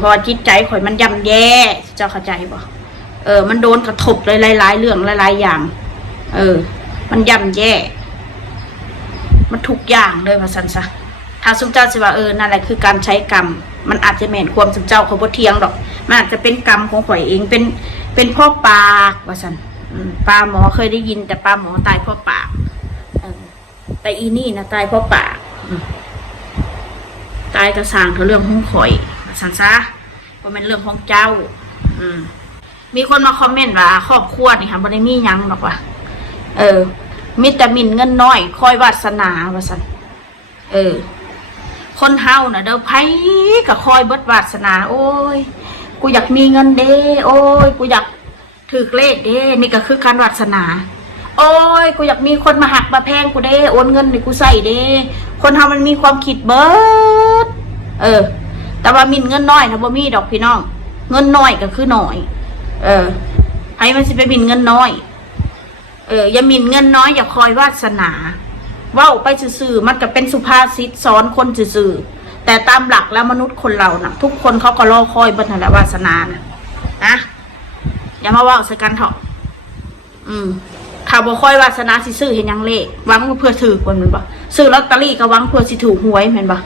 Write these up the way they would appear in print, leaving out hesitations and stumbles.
พอจิตใจข่อยมันย่ำแย่เจ้าเข้าใจบ่มันโดนกระทบหลายๆเรื่องหลายๆอย่างมันย่ำแย่มันทุกอย่างเลยว่าซั่นซะถ้าสมเจ้าสิว่านั่นแหละคือการใช้กรรมมันอาจจะแม่นความสมเจ้าเขาบ่เที่ยงดอกมันอาจจะเป็นกรรมของข่อยเองเป็นพ่อปากว่าซั่นปลาหมอเคยได้ยินแต่ปลาหมอตายเพราะปากแต่อีนี่นะตายเพราะปากตายกระสางเรื่องของข่อยว่าซั่นซะบ่แม่นเรื่องของเจ้ามีคนมาคอมเมนต์ว่าครอบครัวนี่ค่ะบ่ได้มีหยังหรอกว่ามีแต่มินเงินน้อยคอยวาสนาว่าซั่นคนเฮาน่ะเด้อไผก็คอยเบิดวาสนาโอ้ยกูอยากมีเงินเด้โอ้ยกูอยากถือเลขเด้นี่ก็คือการวาสนาโอ้ยกูอยากมีคนมาหักมาแพงกูเด้โอนเงินให้กูใส่เด้คนเฮามันมีความคิดเบิดแต่ว่ามินเงินน้อยนะบ่มีดอกพี่น้องเงินน้อยก็คือน้อยไผมันสิไปมินเงินน้อยอย่ามินเงินน้อยอย่าคอยวาสนาเว้าไปซื่อๆมันก็เป็นสุภาษิตสอนคนซื่อๆแต่ตามหลักแล้วมนุษย์คนเรานะทุกคนเขาก็รอคอยบนนั่นแหละวาสนานะอย่ามาเว้าใส่กันเถอะถ้าบ่คอยวาสนาสิซื้อเห็นยังเลขหวังเพื่อถือคนมันบ่ซื้อลอตเตอรี่ก็หวังเพื่อสิถูกหวยเห็นบ่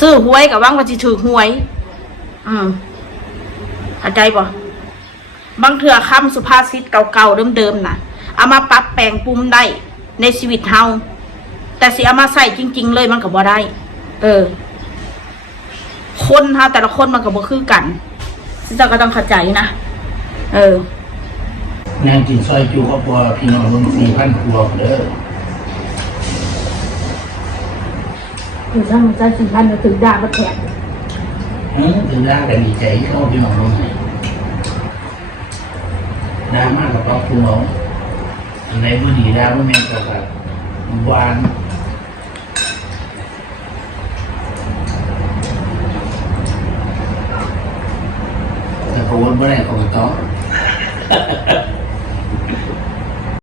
ซื้อหวยก็หวังว่าสิถูกหวยเข้าใจบ่บางเถื่อคำสุภาษิตเก่าๆเดิมๆน่ะเอามาปรับแปลงปรุงได้ในชีวิตเฮาแต่สิเอามาใส่จริงๆเลยมันก็บ่ได้คนเฮาแต่ละคนมันก็บ่คือกันเจ้าก็ต้องเข้าใจนะนางกินซอยจูก็พอพี่น้องลง4,000 ครัวเด้อถ้ามันใจ4,000จะถึงด่าบ่แข็งถึงด่าก็ดีใจเขาพี่น้องลงด่ามากกับป๊อปพี่น้องอันไหนบ่ดีด่าบ่แม่นก็แบบหวานแต่เขาวนบ่ได้เขาก็ต้อง